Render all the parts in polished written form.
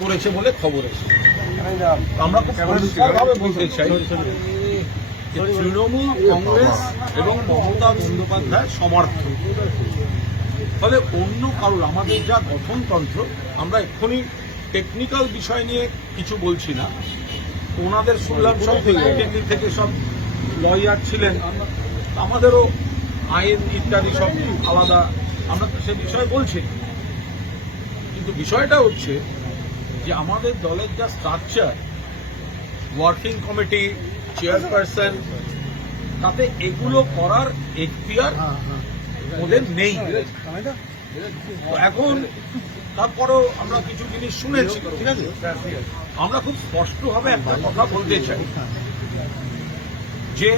করেছে বলে খবর এসেছে। আমরা খুব পরিষ্কারভাবে বলতে চাই যে তৃণমূল কংগ্রেস এবং মমতা বন্দ্যোপাধ্যায় সমর্থক, ফলে অন্য কারোর আমাদের যা গঠনতন্ত্র, আমরা এক্ষুনি টেকনিক্যাল বিষয় নিয়ে কিছু বলছি না। ওনাদের শুনলাম সব দিল্লি থেকে সব লয়ার ছিলেন, আমাদেরও আইন ইত্যাদি সব আলাদা, আমরা তো সে বিষয়ে বলছি। কিন্তু বিষয়টা হচ্ছে যে আমাদের দলের যা স্ট্রাকচার, ওয়ার্কিং কমিটি, চেয়ারপারসন, তাতে এগুলো করার এখতিয়ার ওদের নেই। এখন তারপরেও আমরা কিছু জিনিস শুনেছি, ঠিক আছে। আমরা খুব স্পষ্টভাবে একটা কথা বলতে চাই যে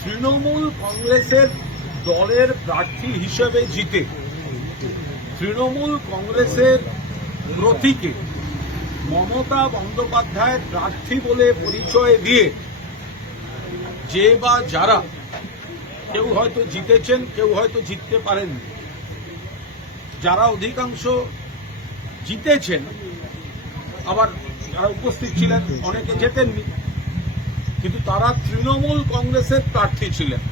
তৃণমূল কংগ্রেসের দলের প্রার্থী হিসেবে জিতে তৃণমূল কংগ্রেসের প্রতীকে মমতা বন্দ্যোপাধ্যায়ের প্রার্থী বলে পরিচয় দিয়ে যে বা যারা, কেউ হয়তো জিতেছেন, কেউ হয়তো জিততে পারেননি, যারা অধিকাংশ জিতেছেন, আবার যারা উপস্থিত ছিলেন অনেকে জেতেননি, কিন্তু তারা তৃণমূল কংগ্রেসের প্রার্থী ছিলেন,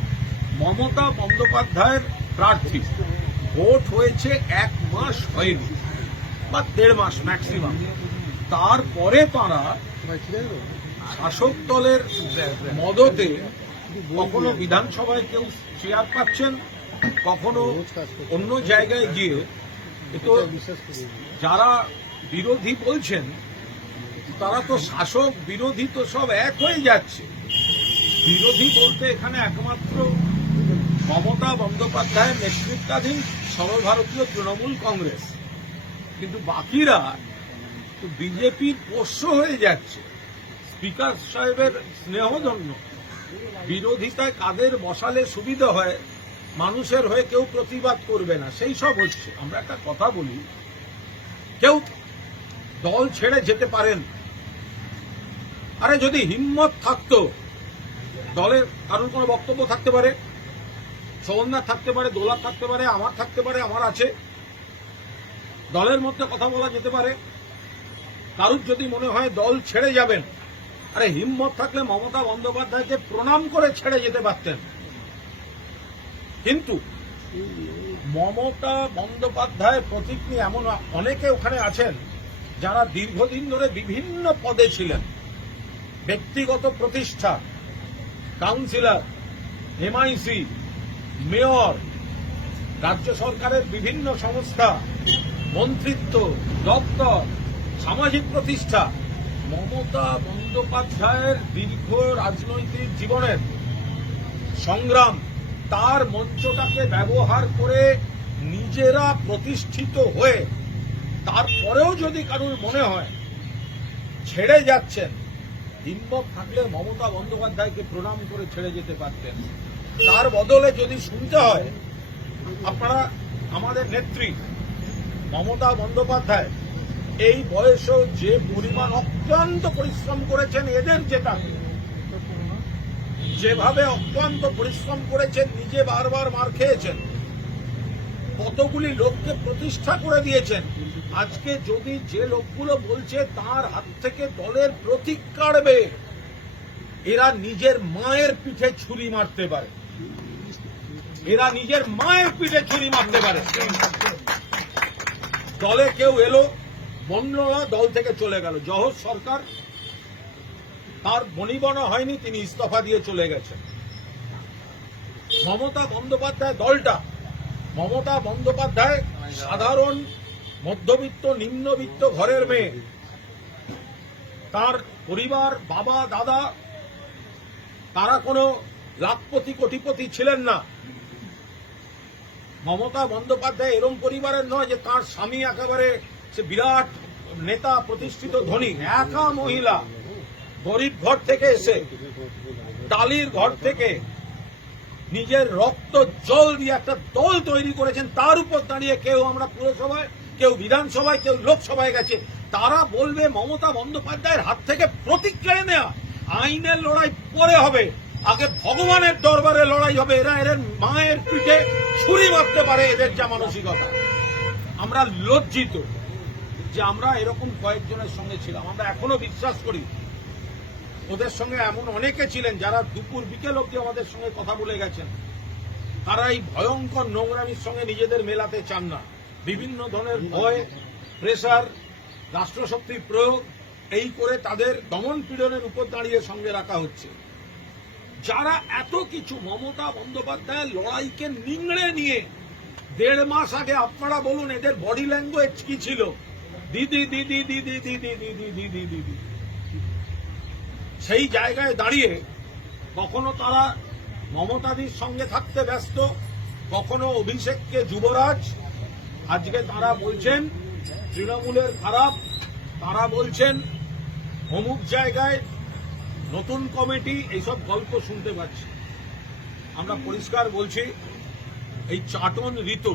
মমতা বন্দ্যোপাধ্যায়ের প্রার্থী। ভোট হয়েছে 1 মাস হয়নি বা 1.5 মাস ম্যাক্সিমাম। তারপরে তারা শাসক দলের মদতে কখনো বিধানসভায় কেউ চেয়ার পাচ্ছেন, কখনো অন্য জায়গায় গিয়ে, তো যারা বিরোধী বলছেন তারা তো শাসক বিরোধী তো সব এক হয়ে যাচ্ছে। বিরোধী বলতে এখানে একমাত্র মমতা বন্দ্যোপাধ্যায়ের নেতৃত্বাধীন সর্বভারতীয় তৃণমূল কংগ্রেস, কিন্তু বাকিরা তো বিজেপির পোষ্য হয়ে যাচ্ছে। স্পিকার সাহেবের স্নেহধন্য বিরোধিতায় কাদের বসালে সুবিধা হয়, মানুষের হয়ে কেউ প্রতিবাদ করবে না, সেই সব হচ্ছে। আমরা একটা কথা বলি, কেউ দল ছেড়ে যেতে পারেন। আরে যদি হিম্মত থাকতো, দলের কারোর কোনো বক্তব্য থাকতে পারে, সৌন্দার থাকতে পারে, দোলার থাকতে পারে, আমার থাকতে পারে, আমার আছে, দলের মধ্যে কথা বলা যেতে পারে। কারুর যদি মনে হয় দল ছেড়ে যাবেন, আরে হিম্মত থাকলে মমতা বন্দ্যোপাধ্যায়কে প্রণাম করে ছেড়ে যেতে পারতেন। কিন্তু মমতা বন্দ্যোপাধ্যায় প্রতীক নিয়ে এমন অনেকে ওখানে আছেন যারা দীর্ঘদিন ধরে বিভিন্ন পদে ছিলেন, ব্যক্তিগত প্রতিষ্ঠা, কাউন্সিলর, এমআইসি, মেয়র, রাজ্য সরকারের বিভিন্ন সংস্থা, মন্ত্রিত্ব, দপ্তর, সামাজিক প্রতিষ্ঠা। মমতা বন্দ্যোপাধ্যায়ের দীর্ঘ রাজনৈতিক জীবনের সংগ্রাম, তার মঞ্চটাকে ব্যবহার করে নিজেরা প্রতিষ্ঠিত হয়ে তারপরেও যদি কারুর মনে হয় ছেড়ে যাচ্ছেন, হিম্মত থাকলে মমতা বন্দ্যোপাধ্যায়কে প্রণাম করে ছেড়ে যেতে পারতেন। তার বদলে যদি শুনতে হয়, আপনারা আমাদের নেত্রী মমতা বন্দ্যোপাধ্যায় এই বয়সেও যে পরিমাণ অক্লান্ত পরিশ্রম করেছেন, এদের যেটা যেভাবে অক্লান্ত পরিশ্রম করেছেন, নিজে বারবার মার খেয়েছেন, কতগুলি লোককে প্রতিষ্ঠা করে দিয়েছেন। আজকে যদি যে লোকগুলো বলছে তার হাত থেকে দলের প্রতীক কাড়বে, এরা নিজের মায়ের পিঠে ছুরি মারতে পারে, এরা নিজের মায়ের পিঠে ছুরি মারতে পারে। দলে কেউ এলো, বন্যরা দল থেকে চলে গেল। জহর সরকার, তার বনিবনা হয়নি, তিনি ইস্তফা দিয়ে চলে গেছেন। মমতা বন্দ্যোপাধ্যায় দলটা, মমতা বন্দ্যোপাধ্যায় সাধারণ মধ্যবিত্ত নিম্নবিত্ত ঘরের মেয়ে, তার পরিবার, বাবা দাদা, তারা কোনো লাখপতি কোটিপতি ছিলেন না। মমতা বন্দ্যোপাধ্যায় এরম পরিবারের নয় যে তার স্বামী একেবারে সে বিরাট নেতা, প্রতিষ্ঠিত ধনী। একা মহিলা, গরিব ঘর থেকে এসে, টালির ঘর থেকে নিজের রক্ত জল দিয়ে একটা দল তৈরি করেছেন। তার উপর দাঁড়িয়ে কেউ আমরা পুরসভায়, কেউ বিধানসভায়, কেউ লোকসভায় গেছে, তারা বলবে মমতা বন্দ্যোপাধ্যায়ের হাত থেকে প্রতীক কেড়ে নেওয়া। আইনের লড়াই পরে হবে, আগে ভগবানের দরবারে লড়াই হবে। এরা এর মায়ের পিঠে ছুরি মারতে পারে, এদের যা মানসিকতা। আমরা লজ্জিত যে আমরা এরকম কয়েকজনের সঙ্গে ছিলাম। আমরা এখনো বিশ্বাস করি ওদের সঙ্গে এমন অনেকে ছিলেন যারা দুপুর বিকেল অবধি আমাদের সঙ্গে কথা বলে গেছেন। তারা এই ভয়ঙ্কর নোংরামির সঙ্গে নিজেদের মেলাতে চান না। বিভিন্ন ধরনের ভয়, প্রেসার, রাষ্ট্রশক্তির প্রয়োগ এই করে তাদের দমন পীড়নের উপর দাঁড়িয়ে সঙ্গে রাখা হচ্ছে। যারা এত কিছু মমতা বন্দ্যোপাধ্যায়ের লড়াইকে নিংড়ে নিয়ে 1.5 মাস আগে আপনারা বলুন এদের বডি ল্যাঙ্গুয়েজ কি ছিল? দিদি দিদি দিদি দিদি দিদি দিদি দিদি। সেই জায়গায় দাঁড়িয়ে কখনো তারা মমতাদির সঙ্গে থাকতে ব্যস্ত, কখনো অভিষেককে যুবরাজ। আজকে তারা বলছেন তৃণমূলের খারাপ, তারা বলছেন অমুক জায়গায় নতুন কমিটি, এইসব গল্প শুনতে পাচ্ছি। আমরা পরিষ্কার বলছি এই চাটন ঋতু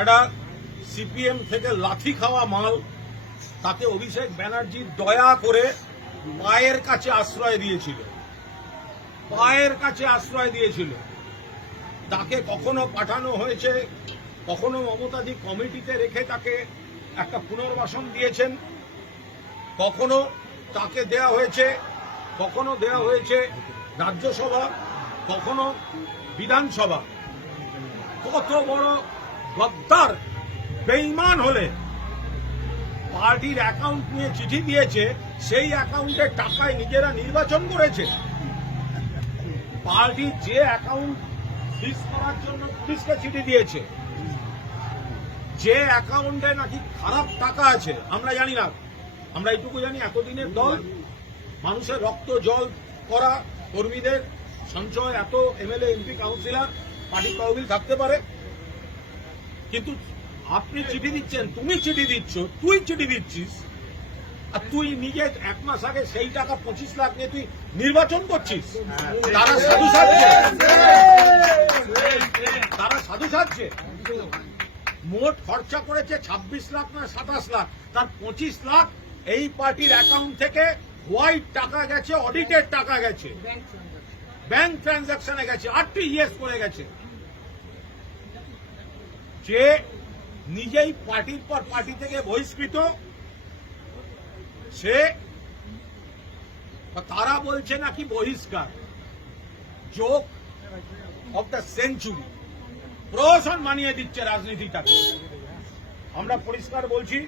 একটা সিপিএম থেকে লাথি খাওয়া মাল, তাকে অভিষেক ব্যানার্জি দয়া করে পায়ের কাছে আশ্রয় দিয়েছিল, পায়ের কাছে আশ্রয় দিয়েছিল। তাকে কখনো পাঠানো হয়েছে, কখনো মমতাজি কমিটিতে রেখে তাকে একটা পুনর্বাসন দিয়েছেন, কখনো তাকে দেয়া হয়েছে, কখনো দেয়া হয়েছে রাজ্যসভা, কখনো বিধানসভা। কত বড় গদ্দার বেঈমান হলে পার্টির অ্যাকাউন্ট নিয়ে চিঠি দিয়েছে, সেই অ্যাকাউন্টের টাকায় নিজেরা নির্বাচন করেছে। পার্টির যে অ্যাকাউন্ট ফ্রিজ করার জন্য পুলিশকে চিঠি দিয়েছে, যে অ্যাকাউন্টে নাকি খারাপ টাকা আছে আমরা জানি না, আমরা এইটুকু জানি এতদিনের দল, মানুষের রক্ত জল করা কর্মীদের সঞ্চয় এত এমএলএ এমপি কাউন্সিলর পার্টি তহবিল থাকতে পারে। কিন্তু আপনি চিঠি দিচ্ছেন, তুমি চিঠি দিচ্ছ, তুই চিঠি দিচ্ছিস, আর তুই নিজে 1 মাস আগে সেই টাকা 25 লাখ নিয়ে তুই নির্বাচন করছিস। তারা সাধু সাজছে, তারা সাধু সাজছে। মোট খরচা করেছে 26 লাখ না 27 লাখ, তার 25 লাখ এই পার্টির অ্যাকাউন্ট থেকে হোয়াইট টাকা গেছে, অডিটেড টাকা গেছে, ব্যাংক ট্রানজাকশনে গেছে, আরটিজিএস করে গেছে। যে নিজেই পার্টির পর পার্টি থেকে বহিষ্কৃত, সে তারা বলছে নাকি বহিষ্কার, জোক অফ দ্য সেঞ্চুরি, প্রহসন মানিয়ে দিচ্ছে রাজনীতিটাকে। আমরা পরিষ্কার বলছি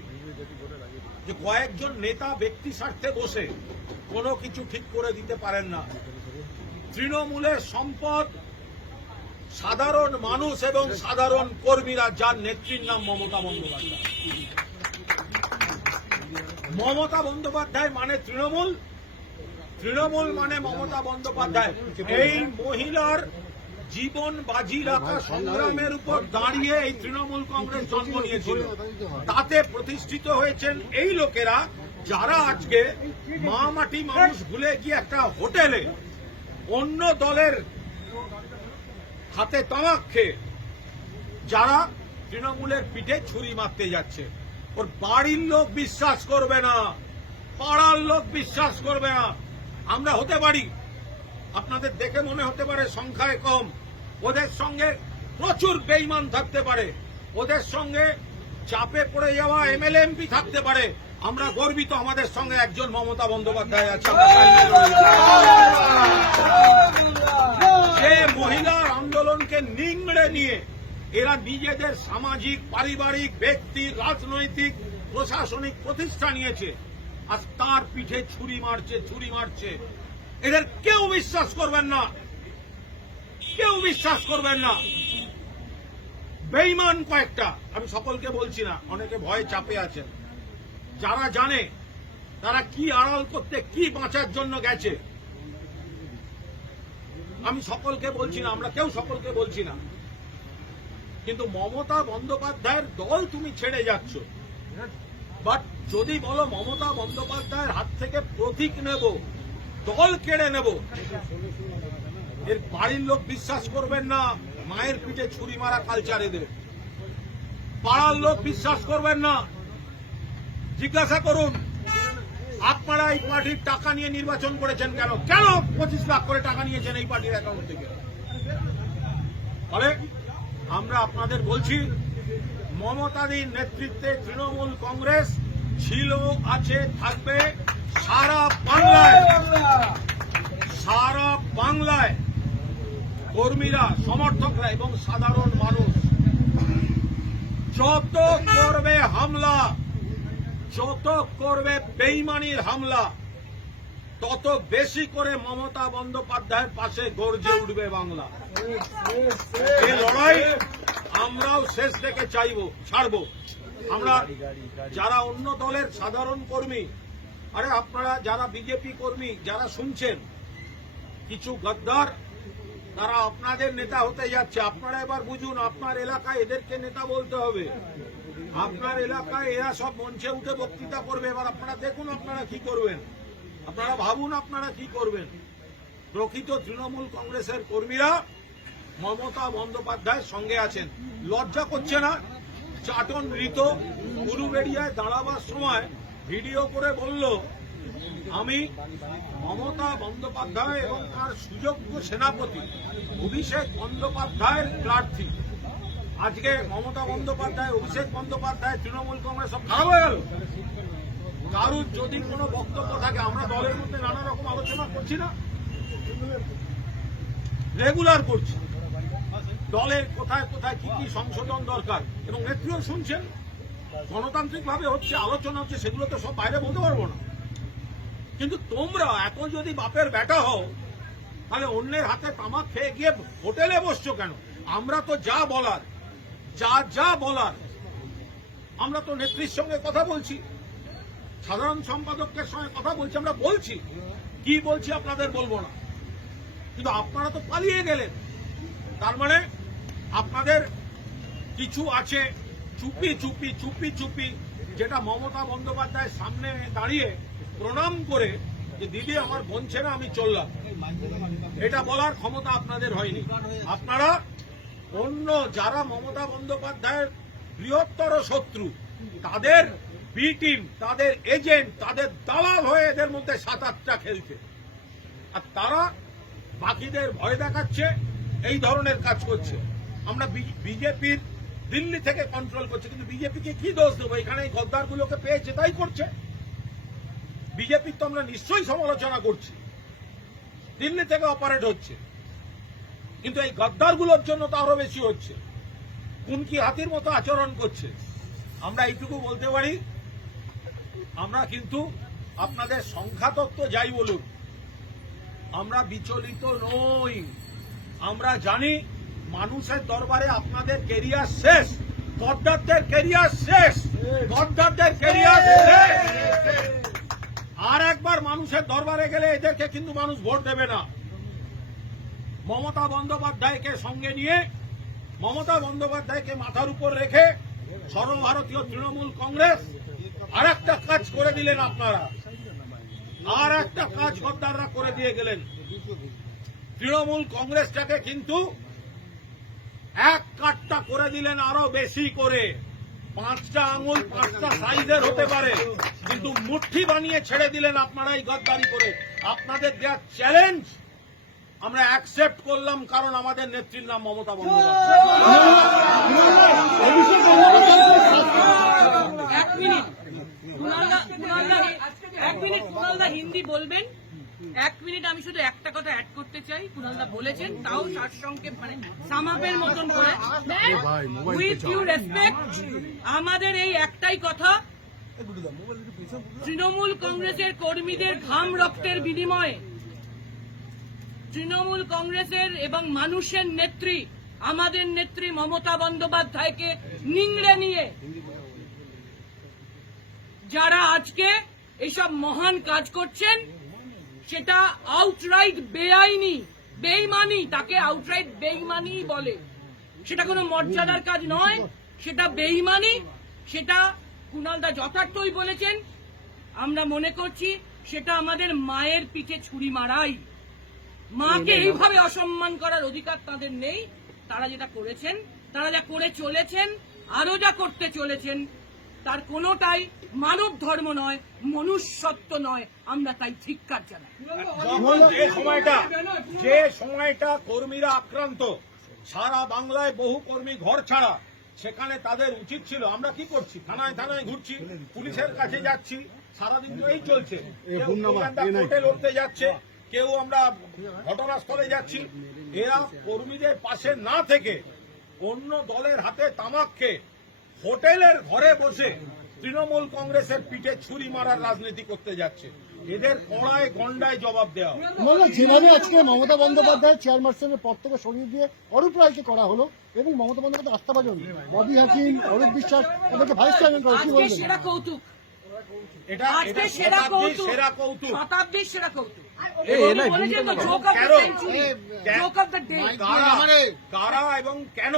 যে কয়েকজন নেতা ব্যক্তি স্বার্থে বসে কোনো কিছু ঠিক করে দিতে পারেন না। তৃণমূলের সম্পদ সাধারণ মানুষ এবং সাধারণ কর্মীরা, যার নেত্রীর নাম মমতা বন্দ্যোপাধ্যায়। মমতা বন্দ্যোপাধ্যায় মানে তৃণমূল, তৃণমূল মানে মমতা বন্দ্যোপাধ্যায়। এই মহিলার জীবন বাজি রাখা সংগ্রামের উপর দাঁড়িয়ে এই তৃণমূল কংগ্রেস জন্ম নিয়েছিল। তাতে প্রতিষ্ঠিত হয়েছেন এই লোকেরা যারা আজকে মা মাটি মানুষ ভুলে গিয়ে একটা হোটেলে অন্য দলের হাতে তামাক খেয়ে যারা তৃণমূলের পিঠে ছুরি মারতে যাচ্ছে। ওর বাড়ির লোক বিশ্বাস করবে না, পাড়ার লোক বিশ্বাস করবে না। আমরা হতে পারি, আপনাদের দেখে মনে হতে পারে সংখ্যায় কম, ওদের সঙ্গে প্রচুর বেঈমান থাকতে পারে, ওদের সঙ্গে চাপে পড়ে যাওয়া এমএলএ এমপি থাকতে পারে। আমরা গর্বিত আমাদের সঙ্গে একজন মমতা বন্দ্যোপাধ্যায় আছে। যে মহিলার আন্দোলনকে নিংড়ে নিয়ে এরা নিজেদের সামাজিক, পারিবারিক, ব্যক্তি, রাজনৈতিক, প্রশাসনিক প্রতিষ্ঠা নিয়েছে, আর তার পিঠে ছুরি মারছে, ছুরি মারছে। এদের কেউ বিশ্বাস করবেন না, কেউ বিশ্বাস করবেন না। বেঈমান কয়েকটা, আমি সকলকে বলছি না, অনেকে ভয়ে চাপে আছেন। যারা জানে তারা কি আড়াল করতে, কি বাঁচার জন্য গেছে, আমি সকলকে বলছি না, আমরা কেউ সকলকে বলছি না। কিন্তু মমতা বন্দ্যোপাধ্যায়ের দল তুমি ছেড়ে যাচ্ছ। বাট যদি বলো মমতা বন্দ্যোপাধ্যায়ের হাত থেকে প্রতীক নেব, দল কেড়ে নেব, এর বাড়ির লোক বিশ্বাস করবেন না। মায়ের পিঠে ছুরি মারা কালচার এদের, পাড়ার লোক বিশ্বাস করবেন না। জিজ্ঞাসা করুন আপনারা এই পার্টির টাকা নিয়ে নির্বাচন করেছেন কেন? কেন 25 লাখ করে টাকা নিয়েছেন এই পার্টির অ্যাকাউন্ট থেকে? ফলে আমরা আপনাদের বলছি মমতাদির নেতৃত্বে তৃণমূল কংগ্রেস ছিল, আছে, থাকবে সারা বাংলায় কর্মীরা, সমর্থকরা এবং সাধারণ মানুষ যত করবে হামলা, যত করবে বেইমানির হামলা, তত বেশি করে মমতা বন্দ্যোপাধ্যায়ের পাশে গর্জে উঠবে বাংলা। এই লড়াই আমরাও শেষ থেকে ছাড়বো। আমরা যারা অন্য দলের সাধারণ কর্মী, আরে আপনারা যারা বিজেপি কর্মী যারা শুনছেন, কিছু গদ্দার তারা আপনাদের নেতা হতে যাচ্ছে। আপনারা এবার বুঝুন, আপনার এলাকায় এদেরকে নেতা বলতে হবে। আপনার এলাকায় এরা সব মঞ্চে উঠে বক্তৃতা করবে। এবার আপনারা দেখুন আপনারা কি করবেন, আপনারা ভাবুন আপনারা কি করবেন। প্রকৃত তৃণমূল কংগ্রেসের কর্মীরা মমতা বন্দ্যোপাধ্যায়ের সঙ্গে আছেন। লজ্জা করছে না? চাটন ঋত উলুবেড়িয়ায় দাঁড়াবার সময় ভিডিও করে বলল, আমি মমতা বন্দ্যোপাধ্যায় এবং তার সুযোগ্য সেনাপতি অভিষেক বন্দ্যোপাধ্যায়ের প্রার্থী। আজকে মমতা বন্দ্যোপাধ্যায়, অভিষেক বন্দ্যোপাধ্যায়, তৃণমূল কংগ্রেস সব খারাপ হয়ে গেল। কারুর যদি কোনো বক্তব্য থাকে, আমরা দলের মধ্যে নানা রকম আলোচনা করছি না, রেগুলার করছি, দলের কোথায় কোথায় কি কি সংশোধন দরকার, এবং নেত্রীও শুনছেন, গণতান্ত্রিকভাবে হচ্ছে, আলোচনা হচ্ছে, সেগুলো তো সব বাইরে বলতে পারবো না। কিন্তু তোমরা এত যদি বাপের বেটা হও, তাহলে অন্যের হাতে তামাক খেয়ে গিয়ে হোটেলে বসছো কেন? আমরা তো যা বলার আমরা তো নেত্রীর সঙ্গে কথা বলছি, সাধারণ সম্পাদকের সঙ্গে কথা বলছি, আমরা বলছি, কি বলছি আপনাদের বলবো না। কিন্তু আপনারা তো পালিয়ে গেলেন। তার মানে আপনাদের কিছু আছে চুপি, যেটা মমতা বন্দ্যোপাধ্যায়ের সামনে দাঁড়িয়ে প্রণাম করে যে দিদি আমার বলছে না, আমি চললাম, এটা বলার ক্ষমতা আপনাদের হয়নি। আপনারা অন্য যারা মমতা বন্দ্যোপাধ্যায়ের বৃহত্তর শত্রু, তাদের বি টিম, তাদের এজেন্ট, তাদের দালাল হয়ে এদের মধ্যে 7-8টা খেলছে, আর তারা বাকিদের ভয় দেখাচ্ছে, এই ধরনের কাজ করছে। আমরা বিজেপির দিল্লি থেকে কন্ট্রোল করছে, কিন্তু বিজেপিকে কি দোষ দেবো? এখানে এই গদ্দারগুলোকে পেয়েছে তাই করছে। বিজেপির তো আমরা নিশ্চয়ই সমালোচনা করছি, দিল্লি থেকে অপারেট হচ্ছে, কিন্তু এই গদ্দারগুলোর জন্য তো আরো বেশি হচ্ছে, কুনকি হাতির মতো আচরণ করছে। আমরা এইটুকু বলতে পারি, আমরা কিন্তু আপনাদের সংখ্যাতত্ত্ব যাই বলুন, আমরা বিচলিত নই। আমরা জানি মানুষের দরবারে আপনাদের কেরিয়ার শেষ, গদ্দারদের কেরিয়ার শেষ। আর একবার মানুষের দরবারে গেলে এদেরকে কিন্তু মানুষ ভোট দেবে না। মমতা বন্দ্যোপাধ্যায়কে সঙ্গে নিয়ে, মমতা বন্দ্যোপাধ্যায়কে মাথার উপর রেখে সর্বভারতীয় তৃণমূল কংগ্রেস আর একটা কাজ করে দিলেন আপনারা, আর একটা কাজ গদ্দাররা করে দিয়ে গেলেন। তৃণমূল কংগ্রেসটাকে কিন্তু এক কাটটা করে দিলেন আরো বেশি করে। 5টা আঙুল 5টা সাইজের হতে পারে, কিন্তু মুঠি বানিয়ে ছেড়ে দিলেন আপনারা এই গদ্দারি করে। আপনাদের দেওয়া চ্যালেঞ্জ আমরা অ্যাকসেপ্ট করলাম, কারণ আমাদের নেত্রীর নাম মমতা বন্দ্যোপাধ্যায়। হিন্দি বলবেন 1 মিনিট। আমি শুধু একটা কথা অ্যাড করতে চাই, কুণালদা বলেছেন, তাও সারসংক্ষেপ, মানে সামাপের মতন করে। উইথ ইউ রেসপেক্ট, আমাদের এই একটাই কথা, তৃণমূল কংগ্রেসের কর্মীদের ঘাম রক্তের বিনিময়ে তৃণমূল কংগ্রেসের এবং মানুষের নেত্রী, আমাদের নেত্রী মমতা বন্দ্যোপাধ্যায়কে নিংড়ে নিয়ে যারা আজকে এইসব মহান কাজ করছেন, সেটা আউটরাইট বেআইনি, বেইমানি, তাকে আউটরাইট বেইমানি বলে। সেটা কোনো মর্যাদার কাজ নয়, সেটা বেইমানি। সেটা কুণালদা যথার্থই বলেছেন। আমরা মনে করছি সেটা আমাদের মায়ের পিঠে ছুরি মারাই। মাকে এইভাবে অসম্মান করার অধিকার তাদের নেই। তারা যেটা করেছেন, তারা যা করে চলেছেন, আরো যা করতে চলেছেন, তার কোনোটাই মানব ধর্ম নয়, মনুষ্যত্ব নয়। আমরা তাই ধিক্কার জানাই। যে সময়টা কর্মীরা আক্রান্ত, সারা বাংলায় বহু কর্মী ঘর ছাড়া, সেখানে তাদের উচিত ছিল, আমরা কি করছি, থানায় থানায় ঘুরছি, পুলিশের কাছে যাচ্ছি, সারাদিন তো এই চলছে, কেউ কোর্টে লড়তে যাচ্ছে, কেউ আমরা ঘটনাস্থলে যাচ্ছি। এরা কর্মীদের পাশে না থেকে অন্য দলের হাতে তামাক খেয়ে হোটেলের ঘরে বসে তৃণমূল কংগ্রেসের পিঠে ছুরি মারার রাজনীতি করতে যাচ্ছে। এদের কড়ায় গন্ডায় জবাব দেওয়া হবে। মানে যেভাবে আজকে মমতা বন্দ্যোপাধ্যায় চেয়ারপারসনের পদ থেকে সরিয়ে দিয়ে অরূপ রায়কে করা হলো এবং মমতা বন্দ্যোপাধ্যায় আস্থাভাজন ববি হাকিম, অরূপ বিশ্বাস তাদেরকে ভাইস চেয়ারম্যান করা, কি আজকে বলবেন? সেরা কৌতুক, এটা আজকে সেরা কৌতুক, সেরা কৌতুক। শতাব্দীর সেরা কৌতুক। এবং বলেছেন তো, joke of the কেন? century, joke of the day। কারা এবং কেন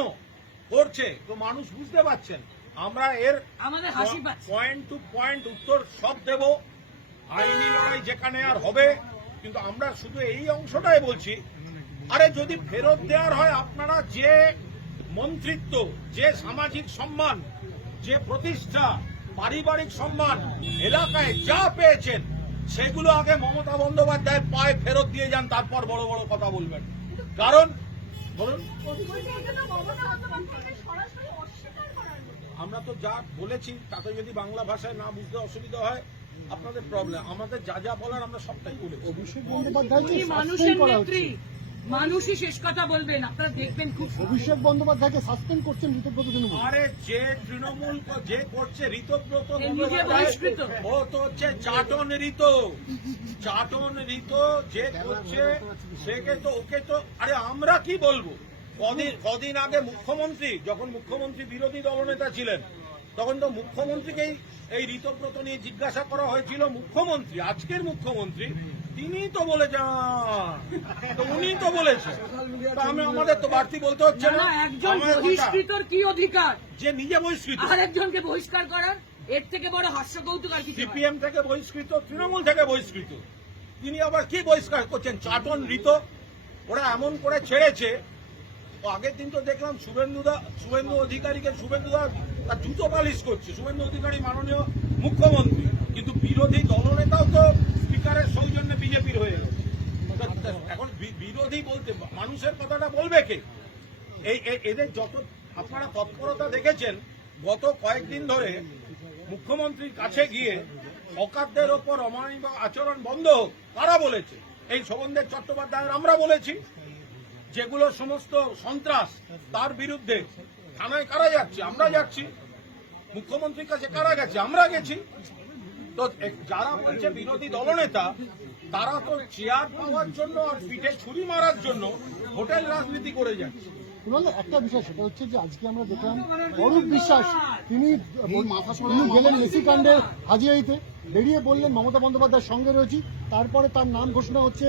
করছে তো মানুষ বুঝতে পারছেন। আমরা এর আমাদের হাসি পাচ্ছে। পয়েন্ট টু পয়েন্ট উত্তর সব দেব, আইনি লড়াই যেখানে আর হবে। কিন্তু আমরা শুধু এই অংশটাই বলছি, আরে যদি ফেরত দেওয়ার হয়, আপনারা যে মন্ত্রিত্ব, যে সামাজিক সম্মান, যে প্রতিষ্ঠা, পারিবারিক সম্মান, এলাকায় যা পেয়েছেন, সেগুলো আগে মমতা বন্দ্যোপাধ্যায়ের পায়ে ফেরত দিয়ে যান, তারপর বড় বড় কথা বলবেন। কারণ বলুন, আমরা তো যা বলেছি তাতে যদি বাংলা ভাষায় না বুঝতে অসুবিধা হয় আপনাদের প্রবলেম। আমাদের যা যা বলার আমরা সবটাই বলেছি। অভিষেক বন্দ্যোপাধ্যায়কে উনি সাসপেন্ড মানুষের করা নেত্রী, হচ্ছে, মানুষই শেষ কথা বলবেন, আপনারা দেখবেন খুব। অভিষেক বন্দ্যোপাধ্যায়কে সাসপেন্ড করছেন ঋতব্রত তৃণমূল। আরে যে তৃণমূল যে করছে ঋতব্রত সে নিজে বহিষ্কৃত। ও তো হচ্ছে চাটন ঋত, চাটন ঋত যে করছে সেকে তো, ওকে তো, আরে আমরা কি বলবো। কদিন আগে মুখ্যমন্ত্রী, যখন মুখ্যমন্ত্রী বিরোধী দলনেতা ছিলেন, তখন তো মুখ্যমন্ত্রীকেই এই ঋতব্রত নিয়ে জিজ্ঞাসা করা হয়েছিল। মুখ্যমন্ত্রী, আজকের মুখ্যমন্ত্রী, তিনি তো বলেছেন, তো উনি তো বলেছেন, তো আমাদের তো বাড়তি বলতে হচ্ছে না, না। একজন আমার কথা, বহিষ্কৃতর কি অধিকার যে নিজে বহিষ্কৃত, আরেকজনকে বহিষ্কার করার? এর থেকে বড় হাস্য কৌতুক আর কিছু নয়। সিপিএম থেকে বহিষ্কৃত, তৃণমূল থেকে বহিষ্কৃত, তিনি আবার কি বহিষ্কার করছেন? চাটন ঋত। ওরা এমন করে ছেড়েছে, আগের দিন তো দেখলাম শুভেন্দু অধিকারীকে, শুভেন্দুদা তার জুতো পালিশ করছে, শুভেন্দু অধিকারী মাননীয় মুখ্যমন্ত্রী, কিন্তু বিরোধী দলনেতাও তো স্পিকারের সৌজন্যে বিজেপির হয়ে গেছে। এখন বিরোধী বলতে মানুষের কথাটা বলবে কে? এদের যত আপনারা তৎপরতা দেখেছেন, গত কয়েকদিন ধরে মুখ্যমন্ত্রীর কাছে গিয়ে হকারদের ওপর অমানবিক আচরণ বন্ধ হোক, কারা বলেছে? এই শোভনদেব চট্টোপাধ্যায়ের আমরা বলেছি। যেগুলো সমস্ত সন্ত্রাস, তার বিরুদ্ধে থানায় কারা যাচ্ছে? আমরা যাচ্ছি। মুখ্যমন্ত্রীর কাছে কারা গেছে? আমরা গেছি। তো যারা বলছে বিরোধী দলনেতা, তারা তো চেয়ার পাওয়ার জন্য আর পিঠে ছুরি মারার জন্য হোটেল রাজনীতি করে যাচ্ছে। কুণাল, একটা বিষয় সেটা হচ্ছে যে আজকে আমরা দেখলাম অরূপ বিশ্বাস তিনি গেলেন মেসি কাণ্ডে হাজিরাইতে, বেরিয়ে বললেন মমতা বন্দ্যোপাধ্যায়ের সঙ্গে রয়েছি, তারপরে তার নাম ঘোষণা হচ্ছে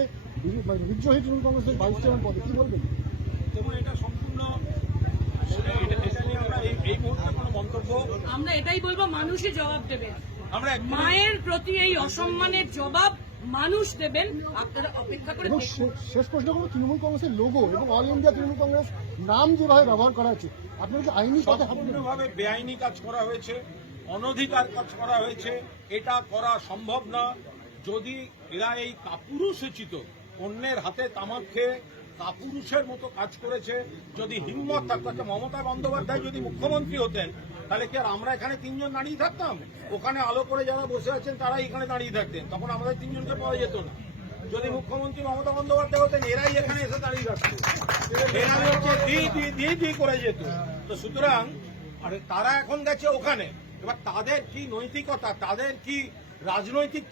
বিদ্রোহী তৃণমূল কংগ্রেসের ভাইস চেয়ারম্যান পদে, কি বলবেন? এবং এটা সম্পূর্ণ, এটা নিয়ে আমরা এই মুহূর্তে কোনো মন্তব্য, আমরা এটাই বলবো, মানুষই জবাব দেবে। আমরা মায়ের প্রতি এই অসম্মানের জবাব মানুষ দেবেন, আপনারা অপেক্ষা করে এবং দেখুন। শেষ প্রশ্ন করবো, তৃণমূল কংগ্রেসের লোগো এবং অল ইন্ডিয়া তৃণমূল কংগ্রেস নাম যেভাবে ব্যবহার করা হচ্ছে, আপনারা কি আইনি পথে হাঁটবেন? সম্পূর্ণভাবে বেআইনি কাজ করা হয়েছে, অনধিকার কাজ করা হয়েছে, এটা করা সম্ভব না। যদি এরা এই কাপুরুষোচিত অন্যের হাতে তামাক খেয়ে কাপুরুষের মতো কাজ করেছে, যদি হিম্মত থাকতো, মমতা বন্দ্যোপাধ্যায় যদি মুখ্যমন্ত্রী হতেন, তাহলে কি আর আমরা এখানে তিনজন দাঁড়িয়ে থাকতাম? ওখানে আলো করে যারা বসে আছেন তারাই এখানে দাঁড়িয়ে থাকতেন, তখন আমাদের তিনজনকে পাওয়া যেত না। যদি মুখ্যমন্ত্রী মমতা বন্দ্যোপাধ্যায় হতেন, এরাই এখানে এসে দাঁড়িয়ে থাকতো, এরা হচ্ছে দি করে যেত। তো সুতরাং আরে তারা এখন গেছে ওখানে, এবার তাদের কি নৈতিকতা, তাদের কি রাজনৈতিক